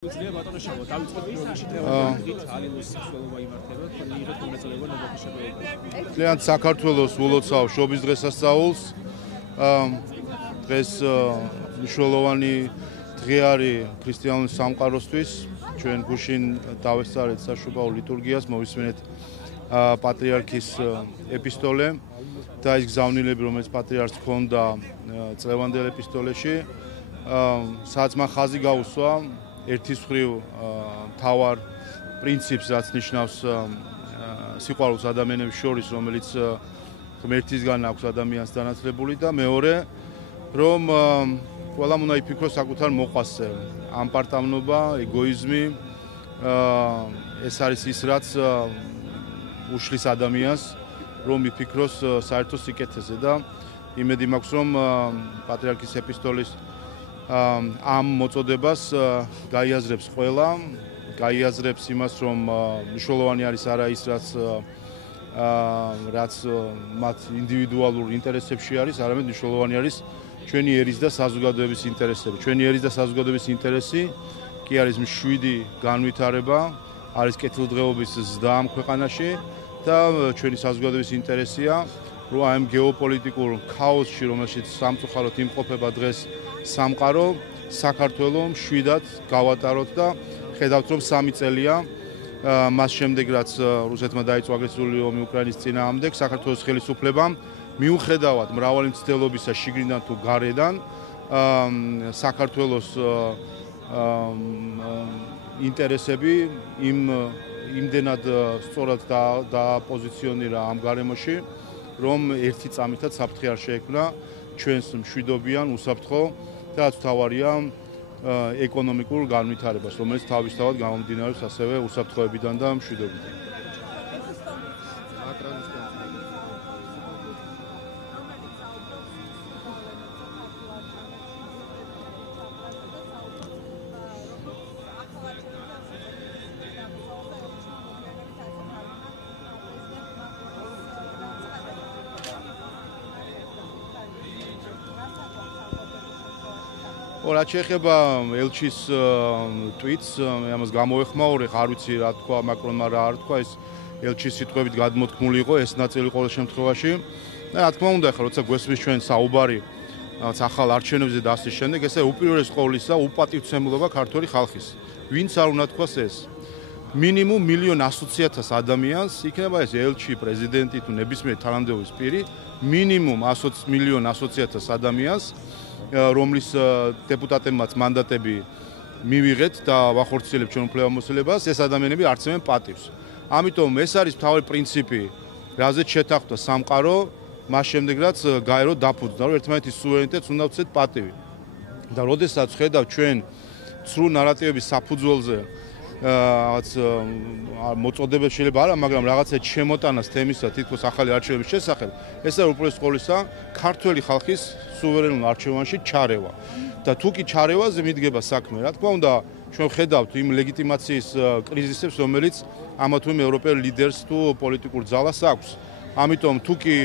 ძალიან საქართველოს ულოცავ შობის დღესასწაულს. დღეს მნიშვნელოვანი დღე არის ქრისტიანული სამყაროსთვის. ჩვენ გუშინ დავესწარეთ საშობაო ლიტურგიას, მოვისმენთ პატრიარქის ეპისტოლე და ის გზავნილები, რომელიც პატრიარქს ჰქონდა წლევანდელ ეპისტოლეში, სადაც მან ხაზი გაუსვა ერთის მხრივ მთავარ პრინციპს, რაც ნიშნავს სიყვარულს ადამიანების შორის, რომელიც ღმერთისგან აქვს ადამიანს დანაცვლებული და მეორე, რომ ყველამ უნდა იფიქროს საკუთარ მოყვასზე. ამპარტამნობა, ეგოიზმი, ეს არის ის, რაც უშლის ადამიანს, რომ იფიქროს საერთო სიკეთეზე და იმედი მაქვს, რომ პატრიარქის ეპისტოლის ამ მოწოდებას გაიაზრებს ყველა, გაიაზრებს იმას, რომ მნიშვნელოვანი არის არა ის, რაც მათ ინდივიდუალურ ინტერესებში არის, არამედ მნიშვნელოვანი არის ჩვენი ერის და საზოგადოების ინტერესები. ჩვენი ერის და საზოგადოების ინტერესი კი არის მშვიდი განვითარება, არის კეთილდღეობის ზრდა ამ ქვეყანაში და ჩვენი საზოგადოების ინტერესია, რომ ამ გეოპოლიტიკურ ქაოსში, რომელშიც სამწუხაროდ იმყოფება დღეს სამყარო, საქართველო მშვიდად გავატაროთ და ხედავთ, რომ 3 წელია მას შემდეგ, რაც რუსეთმა დაიწყო აგრესიული ომი უკრაინის წინააღმდეგ, საქართველოს ხელისუფლებამ მიუხედავად მრავალი მცდელობისა შიგნიდან თუ გარედან, საქართველოს ინტერესები იმდენად სწორად დააპოზიციონირა ამ გარემოში, რომ ერთი წამითაც საფრთხე არ შეექმნა ჩვენს მშვიდობიან, უსაფრთხო და რაც მთავარია ეკონომიკურ განვითარებას, რომელიც თავისთავად გამომდინარეობს ასევე უსაფრთხოებიდან და მშვიდობიდან. რაც შეეხება ელჩის ტვიტს, მე ამას გამოვეხმაურე, არ ვიცი რა თქვა მაკრონმა, რა არ თქვა, ეს ელჩის სიტყვებით გადმოთქმული იყო ეს ნაწილი ყოველ შემთხვევაში. და რა თქმა უნდა, ახლა როცა გვესმის ჩვენ საუბარი ახალ არჩევნებზე და ასე შემდეგ, ესე უპირველეს ყოვლისა უპატივცემლობა ქართული ხალხის. ვინც არ უნდა თქვას ეს? მინიმუმ 1,100,000 ადამიანს, იქნება ეს ელჩი, პრეზიდენტი თუ ნებისმიერი თანამდებობის პირი, მინიმუმ 1,100,000 ადამიანს, რომლის დეპუტატებმაც მანდატები მივიღეთ და ვახორციელებთ ჩვენ უფლებამოსილებას, ეს ადამიანები არცემენ პატივს. ამიტომ ეს არის მთავარი პრინციპი, რაზეც შეთანხმდა სამყარო, მას შემდეგ რაც გაერო დაფუძნდა, რომ ერთმანეთის სუვერენიტეტს უნდა ვცეთ პატივი. და როდესაც ხედავ ჩვენ ცრუ ნარატივების საფუძველზე რაღაც მოწოდებებს შეიძლება არა, მაგრამ რაღაცა შემოტანას თემისა თითქოს ახალი არჩევნების შესახებ, ეს არის უპირველეს ყოვლისა ქართველი ხალხის სუვერენულ არჩევანში ჩარევა. და თუ კი ჩარევაზე მიდგება საქმე, რა თქმა უნდა, ჩვენ ხედავთ იმ ლეგიტიმაციის კრიზისებს, რომელიც ამა თუ იმ ევროპელ ლიდერს თუ პოლიტიკურ ძალას აქვს. ამიტომ თუ კი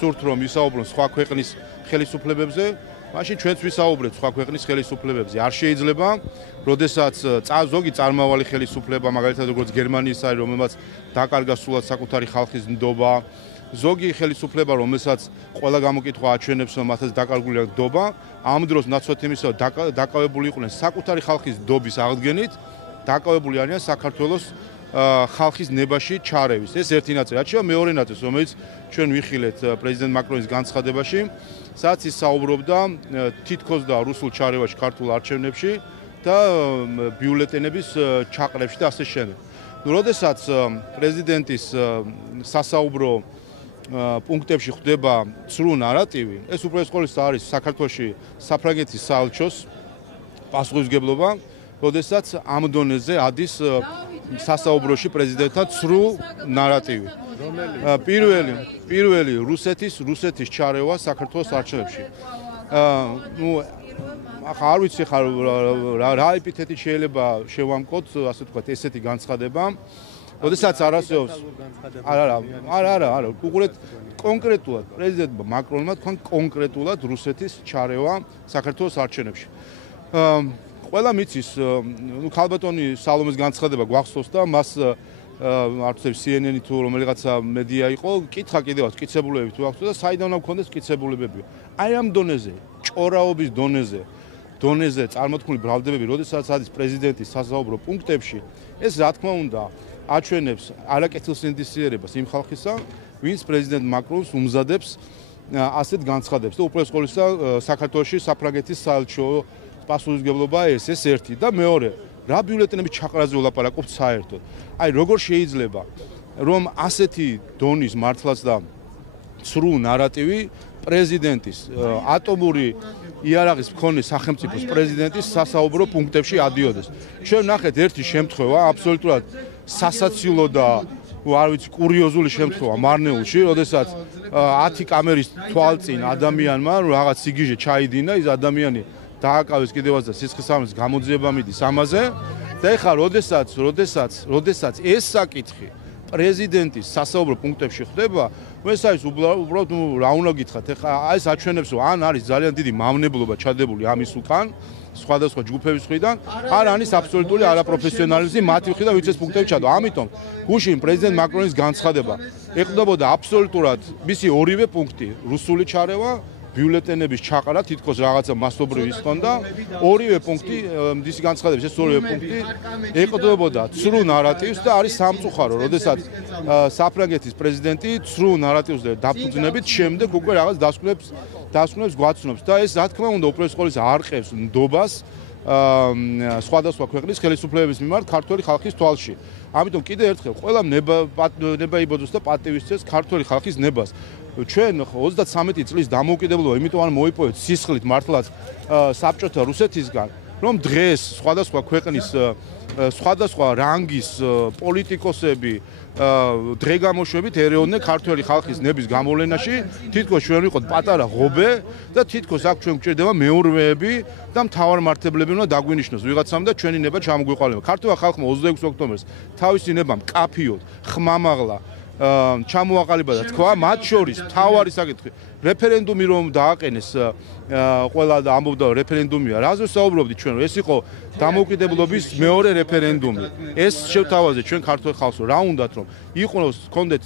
სურთ რომ ვისაუბროთ სხვა ქვეყნის ხელისუფლებებზე, მაშინ ჩვენც ვისაუბრებთ სხვა ქვეყნის ხელისუფლებებზე. არ შეიძლება, როდესაც ზოგი წარმავალი ხელისუფლება, მაგალითად როგორც გერმანიის არის, რომელმაც დაკარგა სულად საკუთარი ხალხის ნდობა, ზოგი ხელისუფლება, რომელსაც ყველა გამოკითხვა აჩვენებს, რომ მათაც დაკარგული აქვს ნდობა, ამ დროს ნაცვლად იმისა, დაკავებული იყვნენ საკუთარი ხალხის ნდობის აღდგენით, დაკავებული არიან საქართველოს ხალხის ნებაში ჩარევის. ეს ერთი ნაწილი. რაც მეორე ნაწილი, რომელიც ჩვენ ვიხილეთ პრეზიდენტ მაკრონის განცხადებაში, სადაც ის საუბრობდა თითქოს და რუსულ ჩარევაში ქართულ არჩევნებში და ბიულეტენების ჩაყრებში და ასე შემდეგ. როდესაც პრეზიდენტის სასაუბრო პუნქტებში ხდება ცრუ ნარატივი, ეს უპირველეს ყოვლისა არის საქართველოში საფრანგეთის საელჩოს პასუხისმგებლობა, როდესაც ამ დონეზე ადის სასაუბროში პრეზიდენტთან ცრუ ნარატივი. პირველი რუსეთის ჩარევა საქართველოს არჩევნებში. ახლა არ ვიცი ხარ რა ეპითეტი შეიძლება შევამკოთ, ასე ვთქვათ, ესეთი განცხადება. როდესაც არ არსებობს არა, უყურეთ კონკრეტულად პრეზიდენტ მაკრონმა თქვა კონკრეტულად რუსეთის ჩარევა საქართველოს არჩევნებში. ყველა მიცის, ნუ ქალბატონი სალომეს განცხადება გვახსოვს და მას არ ვიცი CNN-ი თუ რომელიღაცა მედია იყო, კითხა კიდევაც მტკიცებულებები თუ აქვს და საიდან უნდა გქონდეს მტკიცებულებები. აი ამ დონეზე, ჭორაობის დონეზე წარმოთქმული ბრალდებები, როდესაც არის პრეზიდენტის სასაუბრო პუნქტებში, ეს რა თქმა უნდა აჩვენებს არაკეთილსინდისიერებას იმ ხალხისა, ვინც პრეზიდენტ მაკრონს უმზადებს ასეთ განცხადებს და უპირველეს ყოვლისა საქართველოში საფრანგეთის საელჩო პასუხისმგებლობა ეს ერთი და მეორე რა ბიულეტენების ჩაყრაზე ვლაპარაკობთ საერთოდ. აი როგორ შეიძლება რომ ასეთი დონის მართლაც და ცრუ ნარატივი პრეზიდენტის ატომური იარაღის მქონე სახელმწიფოს პრეზიდენტის სასაუბრო პუნქტებში ადიოდეს. ჩვენ ნახეთ ერთი შემთხვევა აბსოლუტურად სასაცილო და არ ვიცი კურიოზული შემთხვევა მარნეულში, როდესაც 10 კამერის თვალწინ ადამიანმა რაღაც სიგიჟე ჩაიდინა, ის ადამიანი დააკავეს კიდევაც და სისხლისამეც გამოძიება მიდის ამაზე და ეხლა როდესაც ეს საკითხი პრეზიდენტის სასაუბრო პუნქტებში ხდება, ეს არის უბრალოდ რა უნდა გითხრათ, ეხლა ეს აჩვენებს რომ ან არის ძალიან დიდი მავნებლობა ჩადებული ამის უკან სხვადასხვა ჯგუფების მხრიდან, არ არის აბსოლუტური არაპროფესიონალიზმი მათი მხრიდან ვინც ეს პუნქტები ჩადო. ამიტომ გუშინ პრეზიდენტ მაკრონის განცხადება ეყრდნობოდა აბსოლუტურად მისი ორივე პუნქტი, რუსული ჩარევა ბიულეტენების ჩაყრა თითქოს რაღაცა მასობრივი ის ხონდა ორივე პუნქტი მის განცხადების ეს ორივე პუნქტი ეყრდნობოდა ცრუ ნარატივს და არის სამწუხარო როდესაც საფრანგეთის პრეზიდენტი ცრუ ნარატივს და დაფუძნებით შემდეგ უკვე რაღაც დასკვნებს გვაცნობს და ეს რა თქმა უნდა უპირველეს ყოვლისა არყევს ნდობას სხვადასხვა ქვეყნის ხელისუფლებების მიმართ ქართველი ხალხის თვალში. ამიტომ კიდევ ერთხელ ყველა ნება იბოძოს და პატივისცეს ქართველი ხალხის ნებას. ჩვენ 33 წლის დამოუკიდებლობა იმიტომ არ მოიპოვეთ სისხლით მართლაც საბჭოთა რუსეთისგან, რომ დღეს სხვადასხვა ქვეყნის სხვადასხვა რანგის პოლიტიკოსები დღეგამოშვებით ერეოდნენ ქართველი ხალხის ნების გამოვლენაში, თითქოს ჩვენ ვიყოთ პატარა ღობე და თითქოს აქ ჩვენ გვჭირდება მეურვეები და მთავარმართებლები უნდა დაგვინიშნოს ვიღაცამ და ჩვენი ნება ჩამოგვიყალება. ქართველ ხალხმა 26 ოქტომბერს თავისი ნება მკაფიოდ, ხმამაღლა ჩამოაყალიბა და თქვა, მათ შორის მთავარი საკითხი რეფერენდუმი რომ დააყენეს ყველა და ამბობდა რეფერენდუმია. რაზე საუბრობდით ჩვენ, რომ ეს იყო დამოუკიდებლობის მეორე რეფერენდუმი. ეს შევთავაზეთ ჩვენ ქართულ ხალხს, რა უნდათ რომ იყოს კონდეთ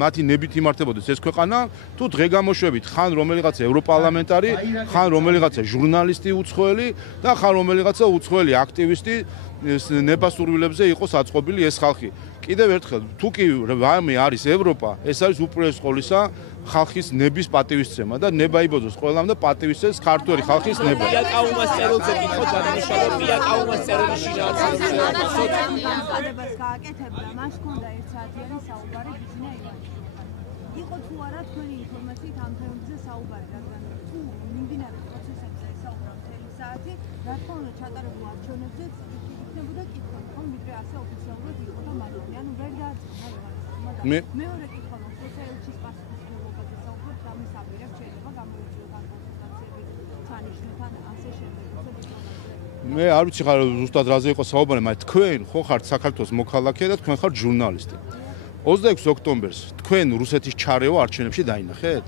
მათი ნებით იმართებოდეს ეს ქვეყანა, თუ დღეგამოშვებით ხან რომელიღაცა ევროპარლამენტარი, ხან რომელიღაცა ჟურნალისტი უცხოელი და ხან რომელიღაცა უცხოელი აქტივისტი ნებასურვილებზე იყოს აწყობილი ეს ხალხი. კიდევ ერთხელ, თუ კი რამე არის ევროპა, ეს არის უპირველეს ყოვლისა ხალხის ნების პატივისცემა და ნება იბოძოს ყველამ და პატივისცეს ქართველი ხალხის ნება. იაკაუმას წერილზე კითხოთ გადმოშალოთ იაკაუმას წერილი შინაარსებს შევაფასოთ. განცხადებას გააკეთებდა, მას ჰქონდა ერთსაათიანი საუბარი ბიძინა ივანიშვილთან. იყო თუ არა თქვენი ინფორმაციით ამ თემებზე საუბარი, რადგან თუ მიმდინარე პროცესებზე საუბრობ მთელი საათი, რა თქმა უნდა ჩატარებულ არჩევნებზეც იქნებოდა კითხვა, ხომ ვიდრე ასე ოფიციალურად იყო და მალევე, ანუ ვერ დააწყო მაგრამ მეორე კითხვა, რომ სოციალისტის პასუხისმგებლობაზე საუბრობთ, ამის აპირებს შეიძლება გამოიწვიოს კონსულტაციები სანიშნოთან ასე შემდეგ. მე არ ვიცი ხარ ზუსტად რაზე იყო საუბარი, მაგრამ თქვენ ხო ხართ საქართველოს მოქალაქე და თქვენ ხართ ჟურნალისტი. 26 ოქტომბერს თქვენ რუსეთის ჩარევა არჩევნებში დაინახეთ?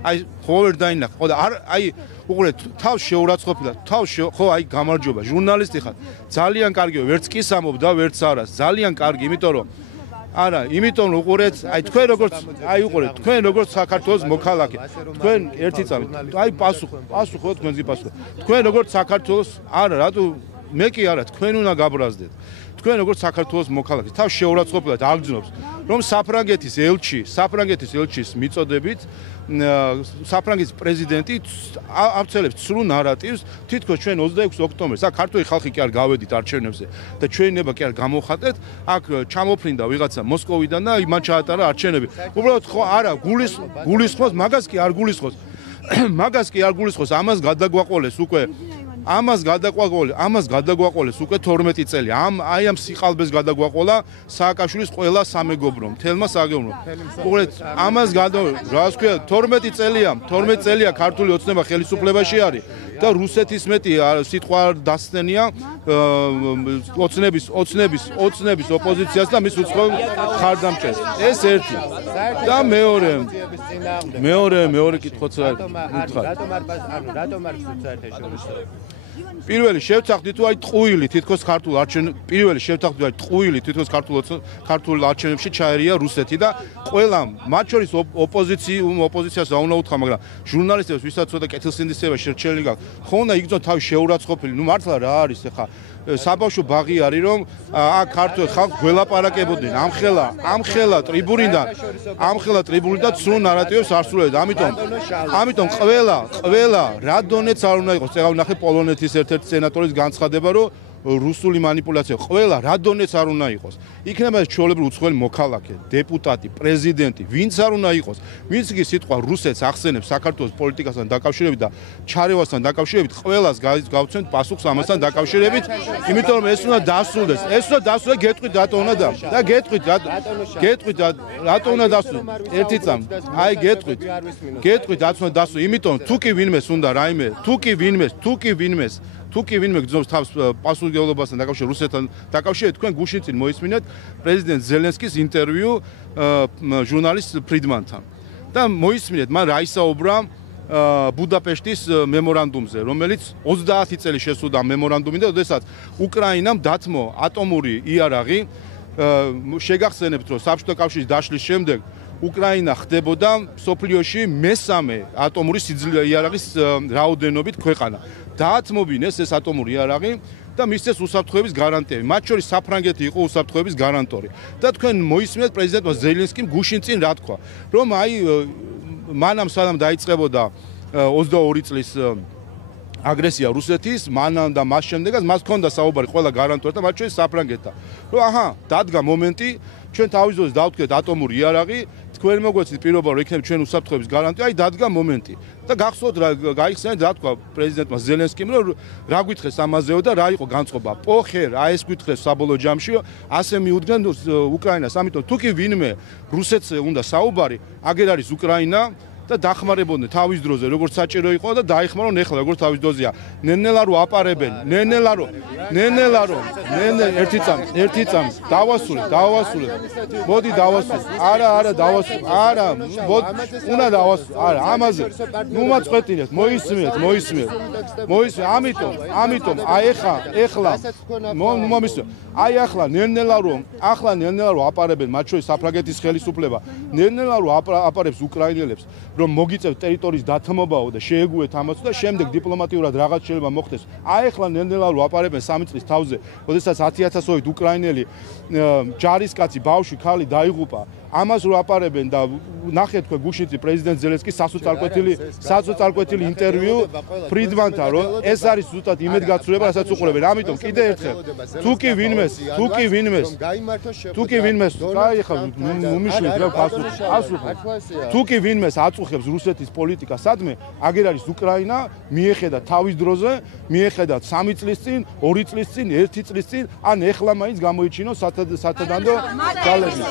აი ხო ვერ დაინახეთ. ხო და აი უყურეთ, თავს შეურაცხყოფილა, ხო აი გამარჯობა, ჟურნალისტი ხარ. ძალიან კარგია, ვერც კი სამობ და ვერც არას. ძალიან კარგი, იმიტომ რომ არა, იმიტომ რომ უყურეთ, აი თქვენ როგორც საქართველოს მოქალაქე, თქვენ ერთი წამით, აი პასუხო თქვენზე პასუხო. თქვენ როგორც საქართველოს, არა, რატო მე კი არა, თქვენ უნდა გაბრაზდეთ. თქვენ როგორც საქართველოს მოქალაქე, თავს შეურაცხყოფილად აგრძნობს, რომ საფრანგეთის ელჩის მიწოდებით საფრანგეთის პრეზიდენტი აბსოლუტურად ცრუ ნარატივს თითქოს ჩვენ 26 ოქტომბერს აქ ქართული ხალხი კი არ გავედით არჩევნებზე და ჩვენი ნება კი არ გამოხატეთ, აქ ჩამოფრინდა ვიღაცა მოსკოვიდან და იმან ჩაატარა არჩევნები. უბრალოდ ხო არა, გულისხმობს, მაგას კი არ გულისხმობს, ამას გადაგვაყოლეს უკვე ამას გადაგვაყოლეს უკვე 12 წელი. აი ამ სიყალბეს გადაგვაყოლა სააკაშვილის ყველა სამეგობრო, მთელმა საგეუბნო. უყურეთ, ამას რას ქვია, 12 წელია ქართული ოცნება ხელისუფლებაში არის და რუსეთის მეტი სიტყვა დასცენია ოცნების ოპოზიციას და მის უცხოელ ხარდამჭერს. ეს ერთი. და მეორე კითხვაც რატომ არ გსუცართ ეს? პირველი შევთანხმდით თუ აი ტყუილი თითქოს ქართულ არჩევნებში პირველი შევთანხმდით აი ტყუილი თითქოს ქართულ არჩევნებში ჩაერია რუსეთი და ყველა მათ შორის ოპოზიციას რა უნდა უთხრა მაგრამ ჟურნალისტებს ვისაც ცოტა კეთილსინდისება შერჩეული გაქვს ხო უნდა იგრძნოთ თავის შეურაცხყოფილი ნუ მართლა რა არის ეხა საბავშვო ბაღი არის რომ აქ ქართულ ხალხს გველაპარაკებოდნენ ამხელა ტრიბუნიდან სრულ ნარატივებს არსულებდა ამიტომ ყველა რა დონეც არ უნდა იყოს წეგავ ნახე პოლონეთის ერთ-ერთი სენატორის განცხადება რომ რუსული манипуляция ყველა რა დონეც არ უნდა იყოს იქნება ჩვეულებრივი უცხოელი მოქალაქე დეპუტატი პრეზიდენტი ვინც არ უნდა იყოს ვინც კი სიტყვა რუსეთს ახსენებს საქართველოს პოლიტიკასთან დაკავშირებით და ჩარევასთან დაკავშირებით ყველას გავცემთ პასუხს ამასთან დაკავშირებით იმიტომ რომ ეს უნდა დასრულდეს გეტყვით რატო უნდა და გეტყვით რატო უნდა დასრულდეს ერთი წამ აი გეტყვით რაც უნდა დასრულდეს იმიტომ თუ კი ვინმეს უნდა რაიმე თუ კი ვინმე გძნობს თავს პასუხისმგებლობასთან დაკავშირებით რუსეთთან დაკავშირებით თქვენ გუშინ წინ მოისმინეთ პრეზიდენტ ზელენსკის ინტერვიუ ჟურნალისტ ფრიდმანთან და მოისმინეთ მან რა ისაუბრა ბუდაპეშტის მემორანდუმზე რომელიც 30 წელი შესულდა მემორანდუმი და ოდესაც უკრაინამ დათმო ატომური იარაღი შეგახსენებთ რომ საბჭოთა კავშირის დაშლის შემდეგ უკრაინა ხდებოდა სოფლიოში მესამე ატომური იარაღის რაოდენობით ქვეყანა. დაათმობინეს ეს ატომური იარაღი და მისცეს უსაფრთხოების გარანტიები. მათ შორის საფრანგეთი იყო უსაფრთხოების გარანტორი. და თქვენ მოისმინეთ პრეზიდენტმა ზელენსკიმ გუშინ წინ რა თქვა, რომ აი მანამ სანამ დაიწყებოდა 22 წლის აგრესია რუსეთის, მანამ და მას შემდეგაც მას ჰქონდა საუბარი ყველა გარანტორთან, მათ შორის საფრანგეთთან. რომ აჰა, დადგა მომენტი, ჩვენ თავის დროზე დავთქვეთ ატომური იარაღი, თქვენ მოგვეცით პირობა რომ იქნებ ჩვენ უსაფრთხოების გარანტია, აი დადგა მომენტი. და გახსოვთ რა გაიხსენეთ რა თქვა პრეზიდენტმა ზელენსკიმ რომ რა გითხეს ამაზეო და რა იყო განწყობა. პოხერ, აი ეს გითხეს საბოლოო ჯამში, ასე მიუდგნენ უკრაინას. ამიტომ თუ კი ვინმე რუსეთს უნდა საუბარი, აგერ არის უკრაინა და დახმარებოდნენ თავის დროზე როგორც საჭირო იყო და დაიხმარონ ეხლა როგორც თავის დროზეა. ნენელა რო აპარებენ, ნენელა რო ერთი წამ დავასრულებ. მოდი დავასრულებ. არა დავასრულებ. არა, უნდა დავასრულებ. არა, ამაზე. ნუ მაწყვეტინეთ, მოისმინეთ. ამიტომ აი ეხლა მომისმენ. აი ახლა ნენელა რო აპარებენ მათ შორის საფრანგეთის ხელისუფლება. ნენელა რო აპარებს უკრაინელებს რომ მოგიწევთ ტერიტორიის დათმობაო და შეეგუეთ ამას და შემდეგ დიპლომატიურად რაღაც შეიძლება მოხდეს. აი ახლა ნენელა რო აპარებენ 3 წლის თავზე, როდესაც 10,000-ობით უკრაინელი ჯარისკაცი, ბავშვი, ქალი დაიღუპა. ამას რო აპარებენ და ნახეთ თქვენ გუშინწი პრეზიდენტ ზელენსკის საწუწარკვეთილი ინტერვიუ ფრიდმანთან რომ ეს არის ზუსტად იმედგაცრუება რასაც უყურებენ. ამიტომ კიდე ერთხელ თუ კი ვინმეს აი ხა უმიშვით რა პასუხი თუ კი ვინმეს აწუხებს რუსეთის პოლიტიკა სადმე აგერ არის უკრაინა მიეხედა თავის დროზე მიეხედა 3 წლის წინ 2 წლის წინ 1 წლის წინ ან ეხლა მაინც გამოიჩინოს სათადანდო ძალები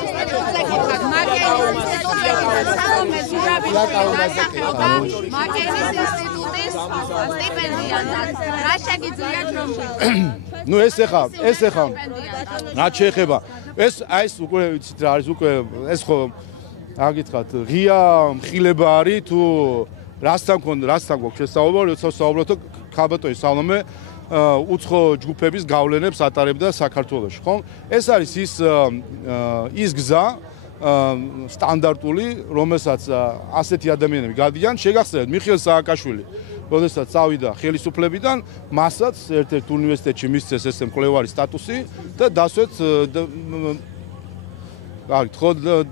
ნუ ეს ეხა რაც შეეხება ეს უკვე ვიცით რა არის უკვე ეს ხო აგითხრათ ღია მხილება არის თუ რასთან გვაქვს შესაძლებლობა როცა საუბრობთ ქალბატონი სალომე უცხო ჯგუფების გავლენებს ატარებდა საქართველოში ხო ეს არის ის გზა სტანდარტული რომელსაც ასეთი ადამიანები გადიან შეგახსენებთ მიხეილ სააკაშვილი როდესაც წავიდა ხელისუფლებიდან მასაც ერთ-ერთ უნივერსიტეტში მისცეს ესე მკვლევარი სტატუსი და დასვეთ აი ხო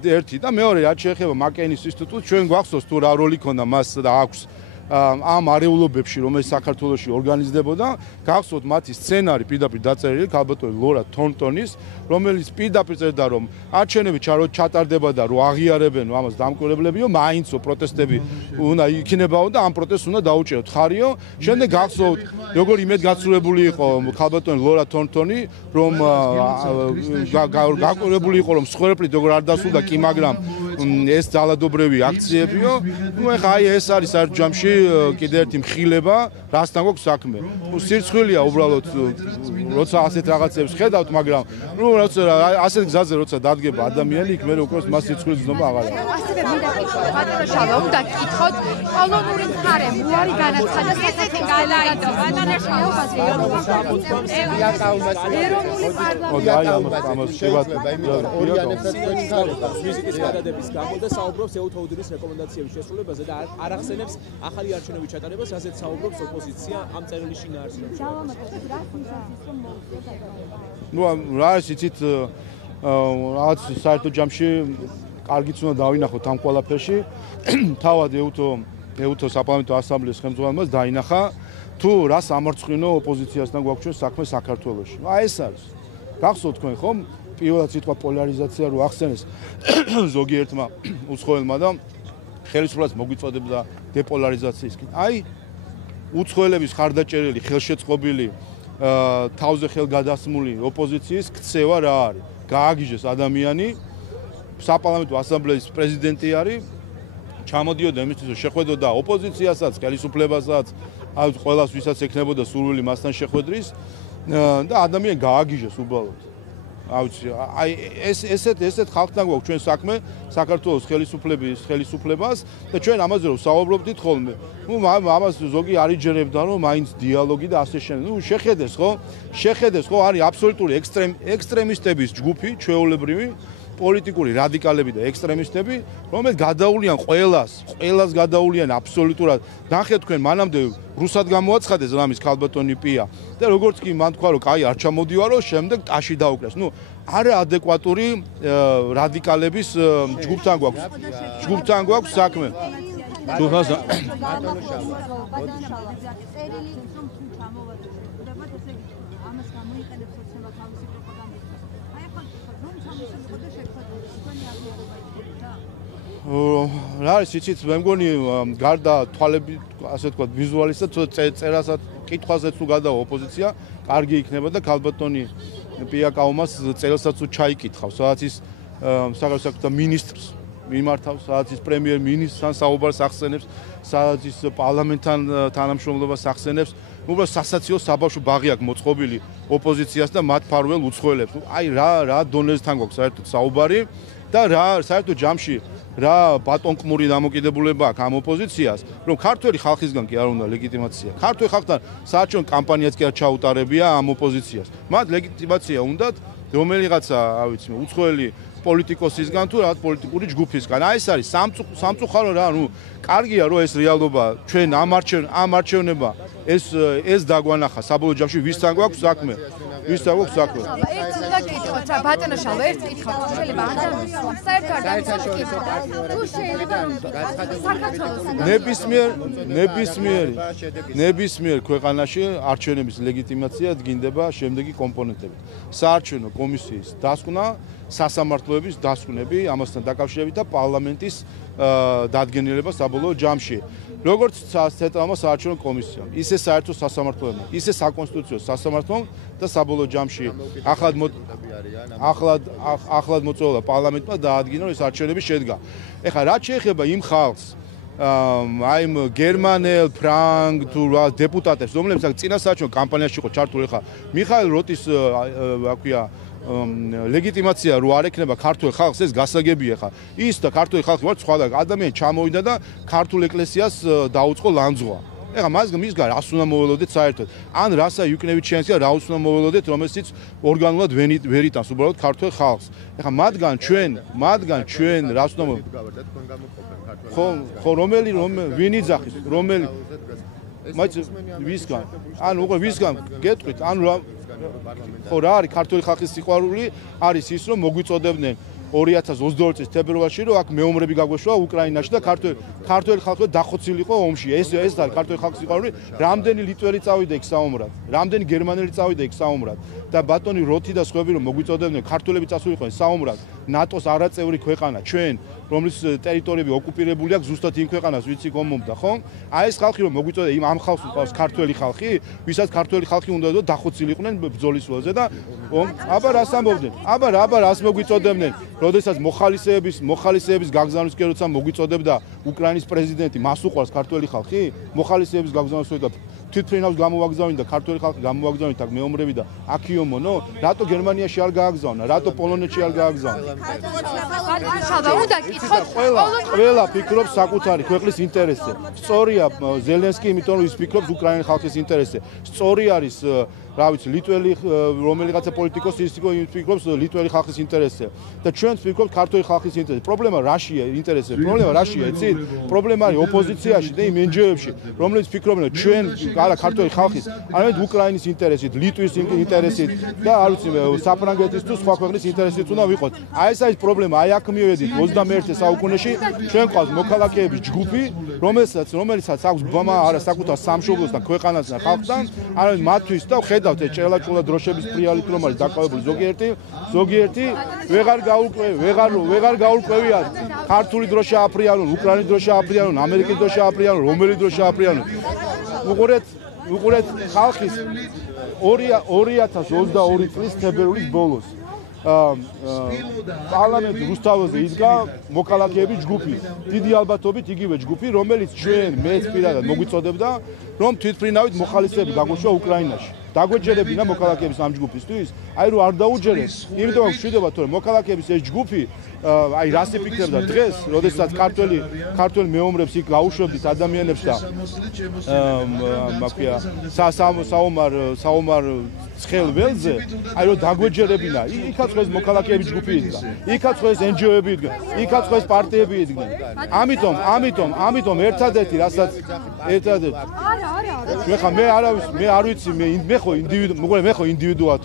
ერთი და მეორე რაც შეეხება მაკეინის ინსტიტუტს ჩვენ გვახსოვს თუ რა როლი ქონდა მას და აქვს ამ არეულობებში რომელიც საქართველოში ორგანიზდებოდა გახსოვთ მათი სცენარი პირდაპირ დაწერილი ქალბატონი ლორა თორნტონის რომელიც პირდაპირ წერდა რომ არჩევნები ჩატარდება და რომ აღიარებენ ამას დამკვირვებლებიო მაინცო პროტესტები უნდა იქნებაო და ამ პროტესტს უნდა დაუჭეროთ ხარიო შემდეგ გახსოვთ როგორ იმედგაცრუებული იყო ქალბატონი ლორა თორნტონი რომ გაკვირვებული იყო რომ მსხვერპლით როგორ არ დასულდა კი მაგრამ ეს ძალადობრივი აქციებიო. ნუ ეხა აი ეს არის საერთო ჯამში კიდე ერთი მხილება, რასთან გვაქვს საქმე. ნუ სირცხვილია უბრალოდ როცა ასეთ რაღაცებს ხედავთ, მაგრამ ნუ როცა ასეთ გზაზე როცა დადგება ადამიანი, იქ მე უკვე მას სირცხვილი ზნობა აღარ აქვს. ასევე მინდა გითხრათ, ბატონო შალვა, უნდა გითხოთ, პოლონური მხარე უარი განაცხადა საქართველოს გაილაიდო, ბატონო შალვა, ეროვნული ვიზიტის გადადების გამო და საუბრობს ეუთოუდრის რეკომენდაციების შესრულებაზე და არ ახსენებს ახალი არჩევნების ჩატარებას, რასაც საუბრობს ოპოზიცია ამ წერილში შინაარსებს. ნუ რა არის იცით რაღაც საერთო ჯამში კარგიც უნდა დავინახოთ ამ ყველაფერში. თავად ეუთო საპარლამენტო ასამბლეის ხელმძღვანელმაც დაინახა თუ რას ამორწყვინო ოპოზიციასთან გვაქვს ჩვენ საქმე საქართველოში. აი ეს არის. გახსოვთ თქვენ ხომ? პირველად სიტყვა პოლარიზაცია რო ახსენეს ზოგიერთმა უცხოელმა და ხელისუფლებას მოგვიწოდებდა დეპოლარიზაციისკენ. აი უცხოელების ხარდაჭერილი, ხელშეწყობილი, თავზე ხელგადასმული ოპოზიციის ქცევა რა არის? გააგიჟეს ადამიანი, საპარლამენტო ასამბლეის პრეზიდენტი არის, ჩამოდიოდა იმისთვის რომ შეხვედროდა ოპოზიციასაც, ხელისუფლებასაც, აი ყველას ვისაც ექნებოდა სურვილი მასთან შეხვედრის და ადამიანი გააგიჟეს უბრალოდ. აი ესეთ ხალხთან გვაქვს ჩვენ საქმე საქართველოს ხელისუფლებას და ჩვენ ამაზე რომ საუბრობდით ხოლმე. ნუ ამას ზოგი არ იჯერებდა რომ მაინც დიალოგი და ასე შემდეგ. ნუ შეხედეს ხო არის აბსოლუტური ექსტრემისტების ჯგუფი, ჩვეულებრივი პოლიტიკური რადიკალები და ექსტრემისტები, რომელიც გადაულიან ყველას გადაულიან აბსოლუტურად. ნახეთ თქვენ მანამდე რუსად გამოაცხადეს რამის ქალბატონი პია და როგორც კი მან თქვა რომ კაი არ ჩამოდივარო, შემდეგ ტაში დაუკრეს. ნუ არაადეკვატური რადიკალების ჯგუფთან გვაქვს საქმე. რა არის იცით მე მგონი გარდა თვალები ასე თქვა ვიზუალისტად წერასაც კითხვასაც თუ გადავა ოპოზიცია კარგი იქნება და ქალბატონი პიაკაუმას წერილსაც თუ ჩაიკითხავს სადაც ის საგარეო მინისტრს მიმართავს სადაც ის პრემიერ-მინისტრთან საუბარს ახსენებს სადაც ის პარლამენტთან თანამშრომლობას ახსენებს უბრალოდ სასაცილო საბავშვო ბაღი აქვს მოწყობილი ოპოზიციას და მათ ფარველ უცხოელებს აი რა დონეზთან გვაქვს საერთოდ საუბარი და რა საერთოდ ჯამში რა ბატონკმური დამოკიდებულება აქვს ამ ოპოზიციას, რომ ქართველი ხალხისგან კი არ უნდა ლეგიტიმაცია. ქართველი ხალხთან საარჩევნო კამპანიაც კი არ ჩაუტარებია ამ ოპოზიციას. მათ ლეგიტიმაცია უნდათ რომელიღაცა, რა ვიცი, უცხოელი პოლიტიკოსისგან თუ რაღაც პოლიტიკური ჯგუფისგან. აი ეს არის სამწუხარო რა, ნუ კარგია რომ ეს რეალობა ჩვენ ამ არჩევნება ეს დაგვანახა საბოლოო ჯამში ვისთან გვაქვს საქმე. ვისთან გვაქვს საქმე. ერთ უნდა გითხრათ რა ბატონო შალვა ერთ კითხავთ შეიძლება ადამიანს საერთოდ არ გამოსაკითხო თუ შეიძლება ნებისმიერ ქვეყანაში არჩევნების ლეგიტიმაცია დგინდება შემდეგი კომპონენტებით. საარჩევნო კომისიის დასკვნა, სასამართლოების დასკვნები ამასთან დაკავშირებით და პარლამენტის დადგენილება საბოლოო ჯამში. როგორც ცენტრალურმა საარჩევნო კომისიამ, ისე საერთო სასამართლოებმა, ისე საკონსტიტუციო სასამართლომ და საბოლოო ჯამში ახლად მოწვეულა პარლამენტმა დაადგინა რომ ეს არჩევნები შედგა. ეხლა რაც შეეხება იმ ხალხს აი გერმანელ, ფრანგ თუ რა დეპუტატებს, რომლებსაც წინა საარჩევნო კამპანიაში იყო ჩართული ხა მიხაილ როტის რა ქვია ლეგიტიმაცია რო არ ექნება ქართულ ხალხს ეს გასაგებია ხა. ის და ქართული ხალხი ვარ სხვა და ადამიანი ჩამოვიდა და ქართულ ეკლესიას დაუწყო ლანძღვა. ეხლა მისგან რას უნდა მოველოდეთ საერთოდ? ან რასა იუკნევიჩიანსია რა უნდა მოველოდეთ, რომელსაც ორგანულად ვერ იტანს უბრალოდ ქართულ ხალხს. ეხლა მათგან ჩვენ რას უნდა ხო რომელი ვინ იძახის რომელი მაინც ვისგან ანუ უკვე ვისგან გეტყვით ანუ ხო რა არის ქართული ხალხის სიყვარული არის ის რომ მოგვიწოდებდნენ 2022 წლის თებერვალში რომ აქ მეომრები გაგვეშვა უკრაინაში და ქართული ხალხი დახოცილიყო ომში ეს არის ქართული ხალხის სიყვარული რამდენი ლიტველი წავიდა იქ საომრად რამდენი გერმანელი წავიდა იქ საომრად და ბატონი როთი და სხვები რომ მოგვიწოდებდნენ ქართულები წასულიყვნენ საომრად ნატოს არაწევრი ქვეყანა, ჩვენ რომლის ტერიტორიები ოკუპირებული აქვს ზუსტად იმ ქვეყანას, ვიცი გომომდა, ხო? აი ეს ხალხი რომ მოგვიწოდა იმ ამ ხალხს უყავს ქართველი ხალხი, ვისაც ქართველი ხალხი უნდა და დახოცილიყვნენ ბრძოლის ველზე და აბა რას ამბობდნენ? აბა რას მოგვიწოდებდნენ? როდესაც მოხალისეების გაგზავნის კი როცა მოგვიწოდებდა უკრაინის პრეზიდენტი, მას უყვარს ქართველი ხალხი? მოხალისეების გაგზავნის და თვითფრინავს გამოვაგზავნიდა ქართველი ხალხი გამოვაგზავნით აქ მეომრები და აქიომონო, რატო გერმანიაში არ გააგზავნა, რატო პოლონეთში არ გააგზავნა? ყველა ფიქრობს საკუთარი ქვეყნის ინტერესზე. სწორია ზელენსკი, იმიტომ რომ ის ფიქრობს უკრაინის ხალხის ინტერესზე. სწორი არის რა ვიცი, ლიტველი რომელიღაცა პოლიტიკოსი ის ფიქრობს ლიტველი ხალხის ინტერესზე. და ჩვენც ვფიქრობთ ქართველი ხალხის ინტერესზე. პრობლემა რაშია ინტერესები? პრობლემა რაშია, იცით? პრობლემა არის ოპოზიციაში და იმ NGO-ებში, რომლებიც ფიქრობენ, რომ ჩვენ არა ქართველი ხალხის, არამედ უკრაინის ინტერესით, ლიტვის ინტერესით და არ ვიცი, საფრანგეთის თუ სხვა ქვეყნის ინტერესით უნდა ვიყოთ. აი ეს არის პრობლემა, აი აქ მივედით 21 საუკუნეში, ჩვენ ყავს მოქალაქეების ჯგუფი, რომელსაც აქვს ბმა არა საკუთარ სამშობლოსთან, ქვეყანასთან, ხალხთან, არამედ მათთვის და ხედავთ ეს ჭელა-ჭულა დროშების პრიალით რომ არის დაკავებული ზოგიერთი ვეღარ გაურკვევია ქართული დროშა აფრიალონ, უკრაინის დროშა აფრიალონ, ამერიკის დროშა აფრიალონ, რომელი დროშა აფრიალონ. უყურეთ ხალხის 2022 წლის თებერვლის ბოლოს პარლამენტის რუსთავაზე იდგა მოქალაქეების ჯგუფი, დიდი ალბათობით იგივე ჯგუფი, რომელიც ჩვენ მეც პირადად მოგვიწოდებდა, რომ თვითმფრინავით მოხალისეები გაგვეშვა უკრაინაში. დაგვეჯერებინა მოქალაქეების ამ ჯგუფისთვის, აი რომ არ დაუჯერეს, იმიტომ რომ გვშვიდება თორე მოქალაქეების ეს ჯგუფი, აი რას იფიქრებდა დღეს, როდესაც ქართველ მეომრებს იქ გაუშვებდით ადამიანებს და მაფია საომარ ცხელ ველზე, აი რომ დაგვეჯერებინა, იქაც ეს მოქალაქეების ჯგუფი იდგა, იქაც ეს NGO-ები იდგა, იქაც ეს პარტიები იდგნენ. ამიტომ ერთადერთი რასაც ეხა მე არ ვიცი მე ხო ინდივიდუალად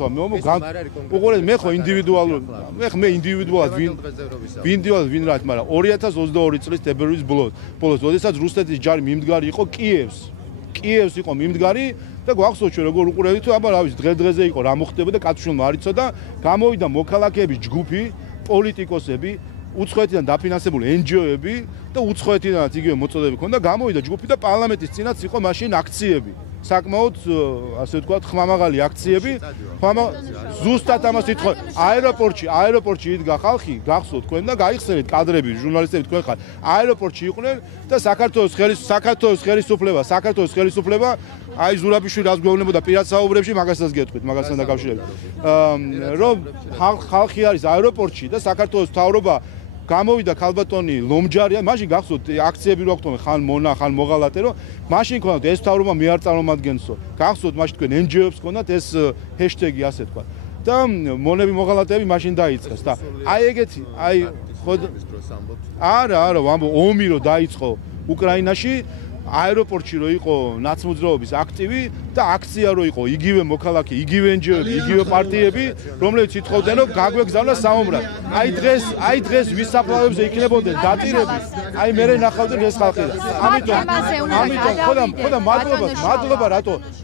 ვინ რა, მაგრამ 2022 წლის თებერვლის ბოლოს, როდესაც რუსეთის ჯარი მიმდგარი იყო კიევს იყო მიმდგარი და გვახსოვს ჩვენ როგორ უყურებდით, აბა რა ვიცი, დღე-დღეზე იყო რა მოხდება და კაცშვილმა არ იცოდა, გამოვიდა მოქალაქეების ჯგუფი, პოლიტიკოსები, უცხოეთიდან დაფინანსებული NGO-ები და უცხოეთიდანაც იგივე მოწოდები ჰქონდა, გამოვიდა ჯგუფი და პარლამენტის წინაც იყო მაშინ აქციები. საკმაოდ ასე ვთქვათ, ხმამაღალი აქციები, ზუსტად ამას ითხოვენ. აეროპორტში იდგა ხალხი, გახსოვთ თქვენ და გაიხსენეთ კადრები, ჟურნალისტები თქვენ ხარ. აეროპორტში იყვნენ და საქართველოს ხელისუფლება, აი ზურაბიშვილი რას გვეუბნებოდა პირად საუბრებში, მაგასაც გეტყვით, მაგასთან დაკავშირებით. რომ ხალხი არის აეროპორტში და საქართველოს მთავრობა გამოვიდა ქალბატონი ლომჯარია, მაშინ გახსოვთ აქციები რო აქვს ხან მონა, ხან მოღალატე, რომ მაშინ ქონდათ ეს მთავრობა მე არ წარმომადგენსო. გახსოვთ მაშინ თქვენ NGO-ებს ქონდათ ეს ჰეშტეგი ასე თქვა. და მონები მოღალატეები მაშინ დაიწყეს და აი ეგეთი, აი ხო არა, ვამბობ, ომი რო დაიწყო უკრაინაში, აეროპორტში რო იყო ნაცმოძრაობის აქტივი და აქცია რო იყო იგივე მოქალაქე, იგივე NGO-ები, იგივე პარტიები, რომლებიც ითხოვდნენ რომ გაგვეგზავნა საომრად. აი დღეს ვის საფლავებზე იქნებოდნენ დატირები, აი მე ნახავდნენ ეს ხალხი და ამიტომ ხოდა მადლობა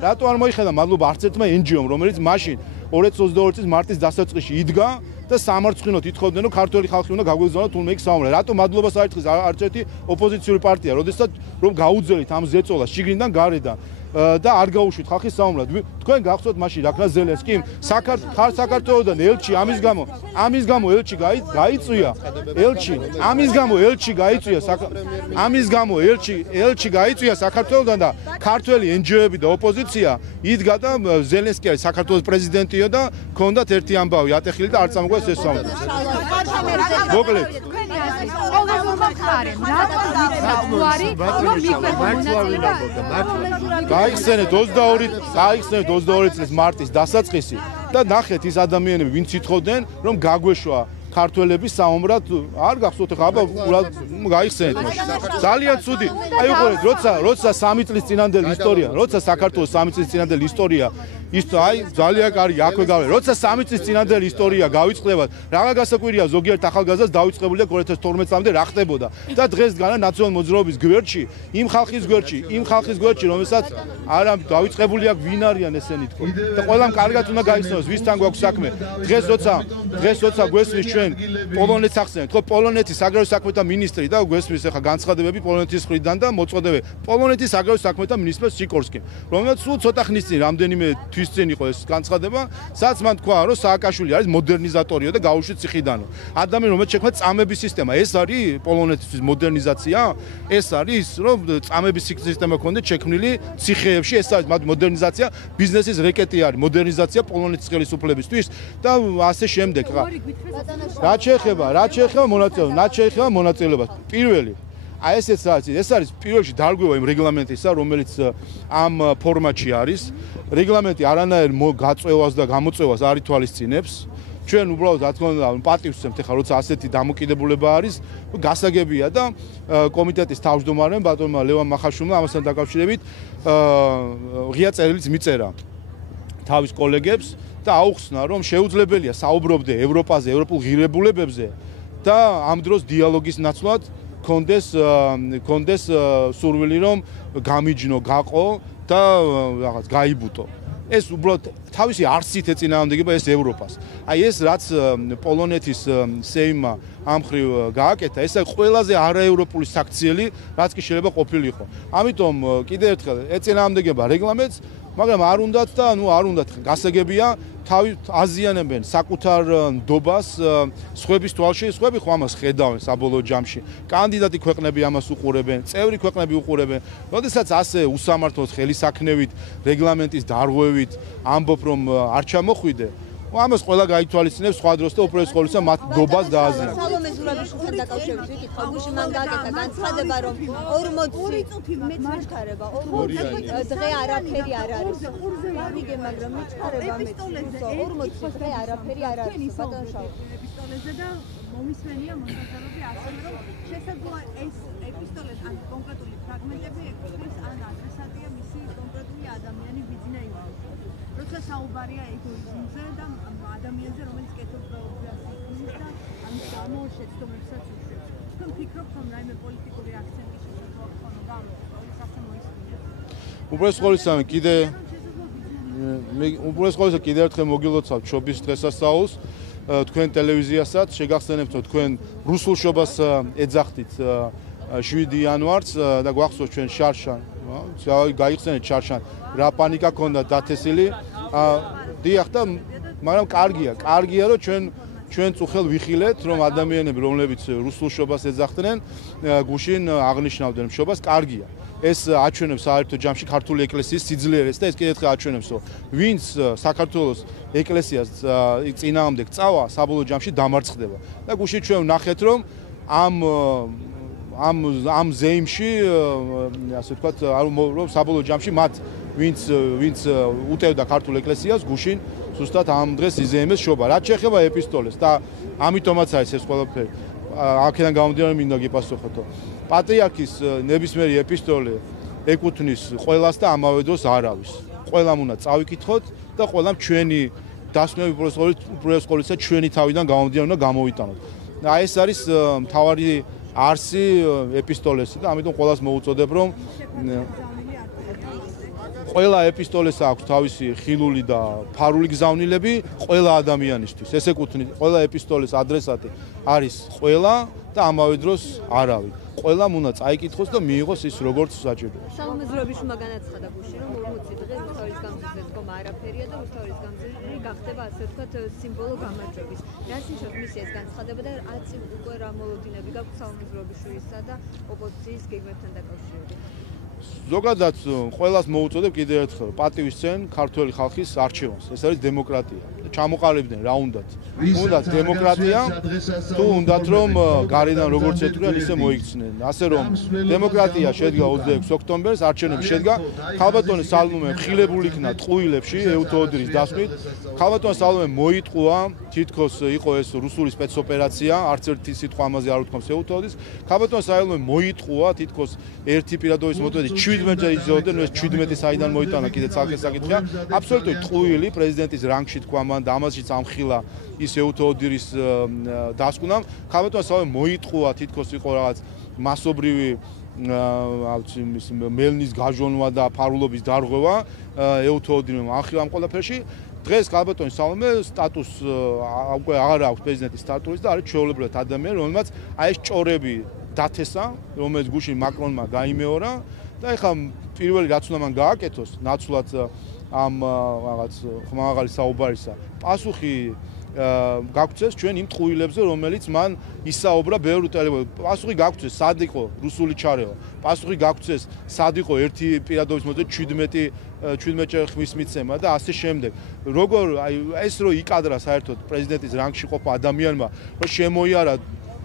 რატო არ მოიხედა მადლობა არც ერთმა NGO-მ, რომელიც მაშინ 2022 წლის მარტის დასაწყისში იდგა და სამარცხვინოდ ითხოვდნენ რომ ქართველი ხალხი უნდა გაგვეგზავნოთ თუნმე იქ საომრად. რატო მადლობას არ ითხოვს არც ერთი ოპოზიციური პარტია, როდესაც რომ გაუძელით ამ ზეწოლას შიგნიდან გარედან და არ გაუშვით ხალხის საომრად. თქვენ გახსოვთ მაშინ რა ქნა ზელენსკიმ საქართველოსდან ელჩი ამის გამო ელჩი გაიწვია. ელჩი გაიწვია საქართველოსდან და ქართველი NGO-ები და ოპოზიცია იდგა და ზელენსკი არის საქართველოს პრეზიდენტიო და ქონდათ ერთი ამბავი ატეხილი და არ წამოგვეს ეს საომრად. მოკლედ გაიხსენეთ 22 წლის მარტის დასაწყისი და ნახეთ ის ადამიანები, ვინც ითხოვდნენ, რომ გაგვეშვა ქართველების საომრად, არ გახსოვთ ხა, აბა გაიხსენეთ მაშინ. ძალიან ცუდი. აი უყურეთ, როცა 3 წლის წინანდელი ისტორია, როცა საქართველოს 3 წლის წინანდელი ისტორია ის აი ძალიან კარგი აქვე გავე. როცა 3 წლის წინანდელი ისტორია გავიწყდებათ, რაღა გასაკვირია ზოგიერთ ახალგაზრდას დავიწყებულია 2012 წლამდე რა ხდებოდა. და დღეს დგანა ნაციონალ მოძრაობის გვერდში, იმ ხალხის გვერდში, რომელსაც არა დავიწყებული აქვს ვინ არიან ესენი თქო. და ყველამ კარგად უნდა გაიცნოს, ვისთან გვაქვს საქმე. დღეს როცა გვესმის ჩვენ პოლონეთს ახსენებთ, ხო პოლონეთის საგარეო საქმეთა მინისტრი და გვესმის ახლა განცხადებები პოლონეთის მხრიდან და მოწოდებები. პოლონეთის საგარეო საქმეთა მინისტრს სიკორსკიმ, რომელიც სულ ცოტა ხნის წინ რამდენიმე თვის წინ იყო ეს განცხადება, სადაც მან თქვა, რომ სააკაშვილი არის მოდერნიზატორიო და გაუშვით ციხიდანო. ადამიანი რომელიც შექმნა წამების სისტემა, ეს არის პოლონეთის მოდერნიზაცია? ეს არის, რომ წამების სისტემა ქონდეთ შექმნილი ციხეებში, ეს არის მოდერნიზაცია, ბიზნესის რეკეტი არის მოდერნიზაცია პოლონეთის ხელისუფლებისთვის და ასე შემდეგ. რაც შეეხება მონაწილეობას. პირველი აი ესეც ეს არის პირველში დარღვევა იმ რეგლამენტისა, რომელიც ამ ფორმატში არის. რეგლამენტი არანაირ გაწევას და გამოწევას არ ითვალისწინებს. ჩვენ უბრალოდ რა თქმა უნდა პატივს ვცემთ ახლა როცა ასეთი დამოკიდებულება არის, გასაგებია და კომიტეტის თავმჯდომარემ ბატონმა ლევან მახაშვილმა ამასთან დაკავშირებით ღია წერილიც მიწერა თავის კოლეგებს და აუხსნა, რომ შეუძლებელია საუბრობდე ევროპაზე, ევროპულ ღირებულებებზე და ამ დროს დიალოგის ნაცვლად კონდეს სურვილი რომ გამიჯნო, გაყო და რაღაც გაიბუტო. ეს უბრალოდ თავისი არსით ეწინააღმდეგება ეს ევროპას. აი ეს რაც პოლონეთის სეიმმა ამ ხრივ გააკეთა, ეს ყველაზე არაევროპული საქციელი, რაც კი შეიძლება ყოფილიყო. ამიტომ კიდევ ერთხელ ეწინააღმდეგება რეგლამენტს, მაგრამ არ უნდათ და არ უნდათ გასაგებია თავი აზიანებენ საკუთარ ნდობას სხვების თვალში, სხვები ხო ამას ხედავენ საბოლოო ჯამში. კანდიდატი ქვეყნები ამას უყურებენ, წევრი ქვეყნები უყურებენ. როდესაც ასე უსამართლოდ ხელისაქნევით, რეგლამენტის დარღვევით ამბობ რომ არ ჩამოხვიდე, ამას ყველა გაითვალისწინებს სხვა დროს და უპირველეს ყოვლისა მათ ნდობას დააზიანებს. სალომე ზურაბიშვილთან დაკავშირებით ვიკითხავ, გუშინ მან გააკეთა განცხადება, რომ 40 წუთი მეჩქარება, 40 დღე არაფერი არ არის. ვიგე, მაგრამ მეჩქარება მე 40 დღე არაფერი არ არის. ბატონ შაუ. ეპისტოლეზე და მომისმენია მოსაზრებები ასე, რომ შესაძლოა ეს ეპისტოლეს ან კონკრეტული ფრაგმენტები ეკუთვნის ან ადრესატია მისი კონკრეტული ადამიანი ვიძინა იმავე. როცა საუბარია ეგოიზმზე და ადამიანზე, რომელიც კეთილდღეობაზე იქნის და ამის გამო შეცდომებსაც უშვებს. თქვენ ფიქრობთ, რომ რაიმე პოლიტიკური აქცენტი შესაძლოა ქონოდა ამ ეპისტოლის ასე მოისმინეთ? უპირველეს ყოვლისა კიდევ ერთხელ მოგილოცავთ შობის დღესასწაულს, თქვენ ტელევიზიასაც შეგახსენებთ, რომ თქვენ რუსულ შობას ეძახდით 7 იანვარს და გვახსოვს ჩვენ შარშან, გაიხსენეთ შარშან, რა პანიკა ქონდა დათესილი. დიახ და მაგრამ კარგია რომ ჩვენ წუხელ ვიხილეთ რომ ადამიანები რომლებიც რუსულ შობას ეძახდნენ გუშინ აღნიშნავდნენ შობას კარგია ეს აჩვენებს საერთო ჯამში ქართული ეკლესიის სიძლიერეს და ეს კიდევ ერთხელ აჩვენებს რომ ვინც საქართველოს ეკლესიას წინააღმდეგ წავა საბოლოო ჯამში დამარცხდება და გუშინ ჩვენ ვნახეთ რომ ამ ზეიმში ასე ვთქვათ რომ საბოლოო ჯამში მათ ვინც უტევდა ქართულ ეკლესიას გუშინ ზუსტად ამ დღეს იზეიმეს შობა. რაც შეეხება ეპისტოლეს და ამიტომაც არის ეს ყველაფერი. აქედან გამომდინარე მინდა გიპასუხოთ. პატრიარქის ნებისმიერი ეპისტოლე ეკუთვნის ყველას და ამავე დროს არავის. ყველამ უნდა წავიკითხოთ და ყველამ ჩვენი დასკვნები უპირველეს ყოვლისა ჩვენი თავიდან გამომდინარე უნდა გამოვიტანოთ. და ეს არის მთავარი არსი ეპისტოლესი და ამიტომ ყველას მოუწოდებ რომ ყველა ეპისტოლეს აქვს თავისი ხილული და ფარული გზავნილები ყველა ადამიანისთვის. ეს ეკუთვნის ყველა ეპისტოლეს ადრესატი არის ყველა და ამავე დროს არავის. ყველამ უნდა წაიკითხოს და მიიღოს ის როგორც საჭიროა. სალომე ზურაბიშვილმა განაცხადა გუშინ რომ 40 დღე რუსთავის გამზირზე დგომა არაფერია და რუსთავის გამზირი გახდება ასე ვთქვათ სიმბოლო გამარჯვების. რას ნიშნავს მისი ეს განცხადება და რაც უკვე რა მოლოდინები გაქვს სალომე ზურაბიშვილისა და ოპოზიციის გეგმებთან დაკავშირებით? ზოგადად ყველას მოუწოდებ კიდევ ერთხელ პატივისცენ ქართველი ხალხის არჩევანს. ეს არის დემოკრატია. ჩამოყალიბდნენ რა უნდათ. უნდათ დემოკრატია, თუ უნდათ რომ გარედან როგორც ეთქვიან ისე მოიქცნენ. ასე რომ დემოკრატია შედგა 26 ოქტომბერს, არჩევნები შედგა. ქალბატონი სალმომე ხილებული იქნა ტყუილებში ეუთოოდირის დასმით. ქალბატონ სალმომე მოიტყუა, თითქოს იყო ეს რუსული სპეცოპერაცია, არც ერთი სიტყვა ამაზე არ უთქვამს ეუთოოდის. ქალბატონ სალმომე მოიტყუა, თითქოს ერთი პირადობის მოწოდებით 17 ჯერ იზრდებოდა, ეს 17 საიდან მოიტანა კიდე ცალკე საკითხია. აბსოლუტურად ტყუილი პრეზიდენტის რანგში თქვა მან და ამაშიც ამხილა ის ეუთოოდირის დასკვნამ. ქალბატონ სალმომე მოიტყუა, თითქოს იყო რაღაც მასობრივი მელნის გაჟონვა და ფარულობის დარღვევა ეუთოოდინმა ამხილა ამ ყველაფერში. დღეს ქალბატონი სალმომე სტატუს უკვე აღარ აქვს პრეზიდენტის სტატუსი და არის ჩვეულებრივად ადამიანი, რომელმაც აი ეს ჭორები დათესა, რომელიც გუშინ მაკრონმა გაიმეორა და ეხლა პირველი რაც უნდა მან გააკეთოს, ნაცვლად ამ რაღაც ხმამაღალი საუბარისა, პასუხი გაგვცეს ჩვენ იმ ტყუილებზე, რომელიც მან ისაუბრა ბევრ ტელევიზორში. პასუხი გაგვცეს, სად იყო რუსული ჩარევა. პასუხი გაგვცეს, სად იყო ერთი პირადობის მოწოდებით 17 ხმის მიცემა და ასე შემდეგ. როგორ აი ეს რო იკადრა საერთოდ პრეზიდენტის რანგში ყოფა ადამიანმა, რომ შემოიარა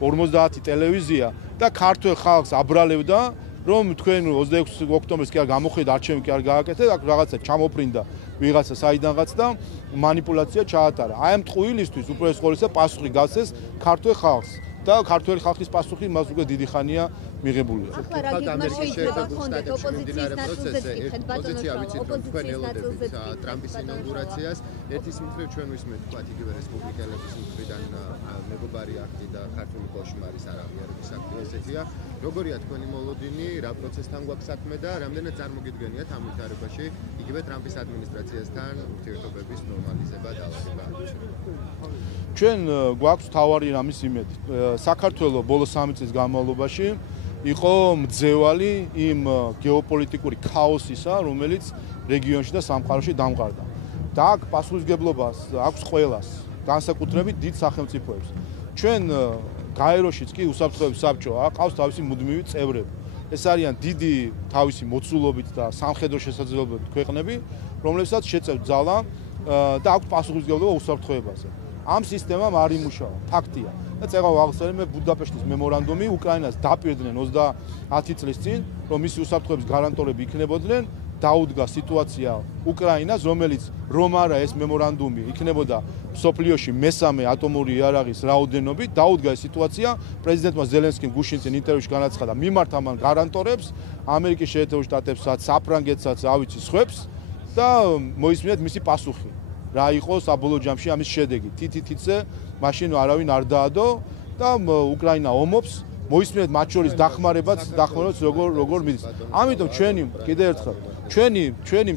50 ტელევიზია და ქართულ ხალხს აბრალებდა, რომ თქვენ 26 ოქტომბერს კი არ გამოხვიდეთ, არჩევნები კი არ გააკეთეთ, აქ რაღაცა ჩამოფრინდა ვიღაცა საიდანღაც და манипуляция ჩაატარა. აი ამ ტყუილისთვის უპირველეს ყოვლისა პასუხი გასცეს ქართულ ხალხს და ქართული ხალხის პასუხი მას უკვე დიდი ხანია მიღებული. ახლა რა გეგმა შეიძლება გქონდეთ ოპოზიციის ნაწილზე გითხეთ ბატონო ოპოზიციის ნაწილზე ტრამპის ინაუგურაციას ერთის მხრივ ჩვენ ვისმენთ თქვათ იგივე რესპუბლიკელების მხრიდან მეგობარი აქტი და ქართული კოშმარის არაღიარების აქტი ესეთია. როგორია თქვენი მოლოდინი, რა პროცესთან გვაქვს საქმე და რამდენად წარმოგიდგენიათ ამ ვითარებაში იგივე ტრამპის ადმინისტრაციასთან ურთიერთობების ნორმალიზება და ალაგება? ჩვენ გვაქვს თავარი რამის იმედი. საქართველოს ბოლო 3 წლის განმავლობაში იყო მძევალი იმ გეოპოლიტიკური ქაოსისა, რომელიც რეგიონში და სამყაროში დამყარდა. და აქ პასუხისმგებლობას აქვს ყველას, განსაკუთრებით დიდ სახელმწიფოებს. ჩვენ გაეროშიც კი უსაფრთხოების საბჭოა, ყავს თავისი მუდმივი წევრები. ეს არიან დიდი თავისი მოცულობით და სამხედრო შესაძლებლობებით ქვეყნები, რომლებსაც შეწევთ ძალა და აქვს პასუხისმგებლობა უსაფრთხოებაზე. ამ სისტემამ არ იმუშავა, ფაქტია. და წეღა ვახსენებ მე ბუდაპეშტის მემორანდუმი უკრაინას დაპირდნენ 30 წლის წინ, რომ მისი უსაფრთხოების გარანტორები იქნებოდნენ, დაუდგა სიტუაცია უკრაინას, რომელიც რომ არა ეს მემორანდუმი იქნებოდა მსოფლიოში მესამე ატომური იარაღის რაოდენობით, დაუდგა ეს სიტუაცია, პრეზიდენტმა ზელენსკიმ გუშინ წინ ინტერვიუში განაცხადა, მიმართა მან გარანტორებს, ამერიკის შეერთებულ შტატებსაც, საფრანგეთსაც, ავიცი სხვებს და მოისმინეთ მისი პასუხი. რა იყო საბოლოო ჯამში ამის შედეგი. თითითიце მაშინ არავინ არ დაადო და უკრაინა ომობს, მოისმინეთ მათ შორის დახმარებაც როგორ მიდის. ამიტომ ჩვენი კიდევ ერთხელ ჩვენი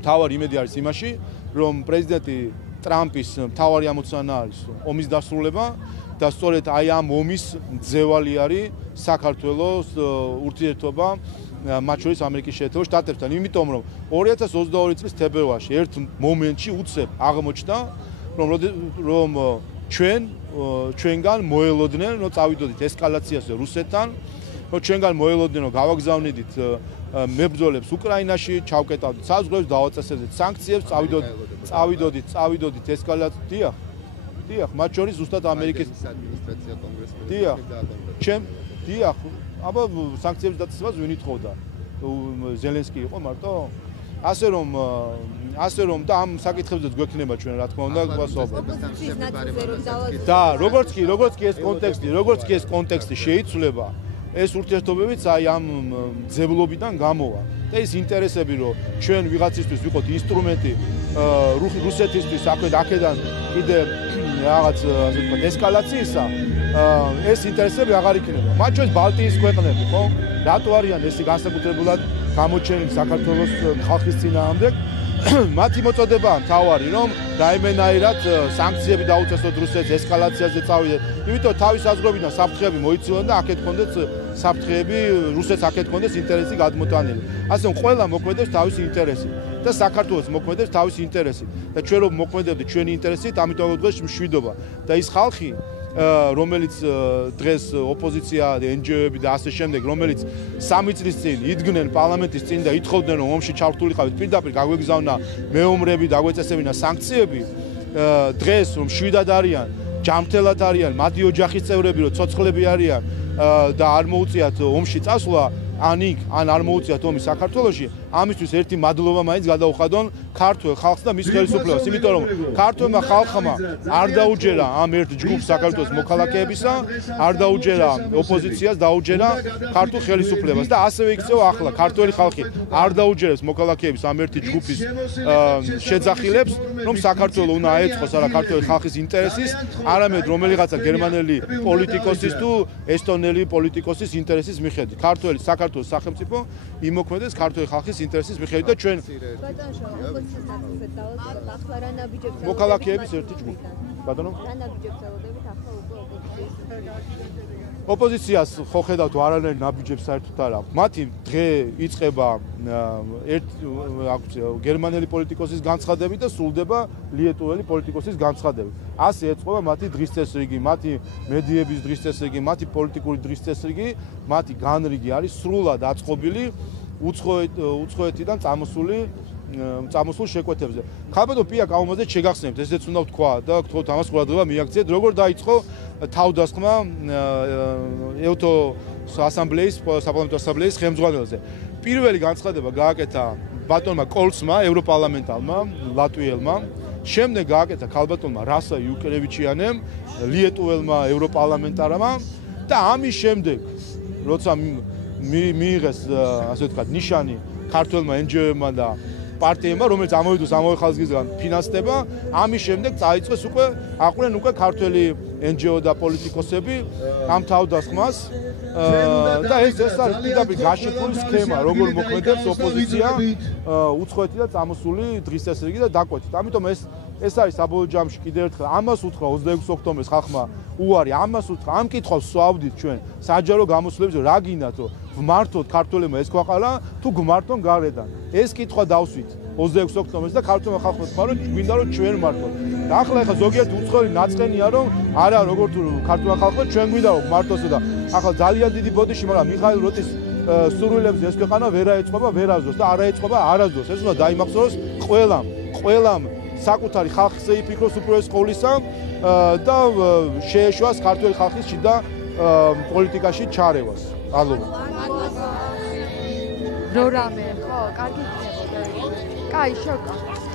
მთავარი იმედი არის იმაში, რომ პრეზიდენტი ტრამპის მთავარი ამოცანა არის ომის დასრულება და სწორედ აი ამ ომის მძევალი არის საქართველოს ურთიერთობა მათ შორის ამერიკის შეერთებულ შტატებთან. იმიტომ რომ 2022 წლის თებერვალში ერთ მომენტში უცებ აღმოჩნდა, რომ ჩვენგან მოელოდნენ, რომ წავიდოდით ესკალაციაზე რუსეთთან, რომ ჩვენგან მოელოდნენ, რომ გავაგზავნიდით მებრძოლებს უკრაინაში, ჩავკეტავდით საზღვრებს, დავაწესებდით სანქციებს, წავიდოდით ესკალაციას. დიახ, მათ შორის ზუსტად ამერიკის ადმინისტრაცია კონგრესმენი დიახ, აბა სანქციების დაწესებას ვინ ითხოვდა? ზელენსკი იყო მარტო? ასე რომ და ამ საკითხებზეც გვექნება ჩვენ რა თქმა უნდა გვასაუბროთ. და როგორც კი ეს კონტექსტი შეიცვლება, ეს ურთიერთობებიც აი ამ ძებლობიდან გამოვა. და ის ინტერესები, რომ ჩვენ ვიღაცისთვის ვიყოთ ინსტრუმენტი რუსეთისთვის აქედან კიდე რაღაც ასე ვთქვათ ესკალაციისა, ეს ინტერესები აღარ იქნება. მათ შორის ბალტიის ქვეყნები, ხო? რატო არიან ესე განსაკუთრებულად გამოჩენილი საქართველოს ხალხის წინააღმდეგ? მათი მოწოდებაა მთავარი, რომ რაიმენაირად სანქციები დაუწესოთ რუსეთს, ესკალაციაზე წავიდეთ. იმიტომ თავის საზღვრებიდან საფრთხეები მოიცილონ და აქეთ კონდეს საფრთხეები რუსეთს აქეთ კონდეს ინტერესი გადმოტანილი. ასე რომ ყველა მოქმედებს თავისი ინტერესი და საქართველოს მოქმედებს თავისი ინტერესი. და ჩვენ რომ მოქმედებდით ჩვენი ინტერესით, ამიტომ დღეს მშვიდობა. და ის ხალხი რომელიც დღეს ოპოზიცია, NGO-ები და ასე შემდეგ, რომელიც 3 წლის წინ იდგნენ პარლამენტის წინ და ითხოვდნენ, რომ ომში ჩართულიყავით, პირდაპირ გაგვეგზავნა მეომრები, დაგვეწესებინა სანქციები, დღეს რომ შვიდად არიან, ჯანმრთელად არიან, მათი ოჯახის წევრები, რომ ცოცხლები არიან და არ მოუწიათ ომში წასვლა, ან არ მოუწიათ ომი საქართველოში, ამისთვის ერთი მადლობა მაინც გადაუხადონ ქართველ ხალხს და მის ხელისუფლებას, იმიტომ რომ ქართველმა ხალხმა არ დაუჯერა ამ ერთ ჯგუფს საქართველოს მოქალაქეებისა, არ დაუჯერა ოპოზიციას, დაუჯერა ქართულ ხელისუფლებას და ასევე იქცევა ახლა ქართველი ხალხი არ დაუჯერებს მოქალაქეების ამ ერთი ჯგუფის შეძახილებს, რომ საქართველოს უნდა აეწყოს არა ქართველი ხალხის ინტერესის, არამედ რომელიღაცა გერმანელი პოლიტიკოსის თუ ესტონელი პოლიტიკოსის ინტერესის მიხედვით. ქართველი საქართველოს სახელმწიფო იმოქმედებს ქართველი ხალხის ინტერესის მიხედვით და ჩვენ მოქალაქეების ერთი ჯგუფი. ბატონო? რა ნაბიჯებს ელოდებით ახლა უკვე ოპოზიციას ხო ხედავთ არანაირ ნაბიჯებს საერთოდ არ აქვს. მათი დღე იწყება გერმანელი პოლიტიკოსის განცხადებით და სრულდება ლიეტუველი პოლიტიკოსის განცხადებით. ასე ეწყობა მათი დღის წესრიგი, მათი მედიების დღის წესრიგი, მათი პოლიტიკური დღის წესრიგი, მათი განრიგი არის სრულად აწყობილი უცხოეთიდან წამოსულ შეკვეთებზე. ხალბატონ პია კაუმაძე შეგახსენებთ, ესეც უნდა ვთქვა და გთხოვთ ამას ყურადღება მიაქციეთ, როგორ დაიწყო თავდასხმა ეუთო საპარლამენტო ასამბლეის ხელმძღვანელზე. პირველი განცხადება გააკეთა ბატონმა კოლცმა, ევროპარლამენტალმა, ლატვიელმა, შემდეგ გააკეთა ქალბატონმა რასა იუკერევიჩიანემ, ლიეტუველმა ევროპარლამენტარმა და ამის შემდეგ, როცა მიიღეს, ასე ვთქვათ, ნიშანი ქართველმა NGO-ებმა და პარტიებმა, რომელიც ამოვიდოს ამავე ხალხისგან ფინანსდება, ამის შემდეგ წაიწეს აყვნენ ქართველი NGO და პოლიტიკოსები ამ თავდასხმას და ეს არის პირდაპირ გაშიფრული სქემა, როგორ მოქმედებს ოპოზიცია უცხოეთი და წამოსული დღის წესრიგი და დაკვეთით. ამიტომ ეს არის საბოლოო ჯამში კიდევ ერთხელ ამას უთხრა 26 ოქტომბერს ხალხმა უარი, ამას უთხრა, ამ კითხვას ვსვავდით ჩვენ საჯარო გამოსვლებზე, რა გინდათ, რომ ვმართოთ ქართველებმა ეს ქვეყანა თუ გვმართონ გარედან. ეს კითხვა დავსვით 26 ოქტომბერს და ქართველმა ხალხმა თქვა, რომ გვინდა რომ ჩვენ ვმართოთ. და ახლა ზოგიერთი უცხოელი ნაწყენია, რომ არა როგორ თუ ქართულმა ხალხმა ჩვენ გვინდა რომ ვმართოსო და ახლა ძალიან დიდი ბოდიში, მაგრამ მიხაილ როტის სურვილებზე ეს ქვეყანა ვერ აეწყობა, ვერ აზროს და არ აეწყობა არასდროს. ეს უნდა დაიმახსოვროს ყველამ საკუთარი ხალხზე იფიქროს უპირველეს ყოვლისა და შეეშვას ქართველი ხალხის შიდა პოლიტიკაში ჩარევას. მადლობა. რორამე, ხო, კარგი იქნებოდა. კაი, შევკავ.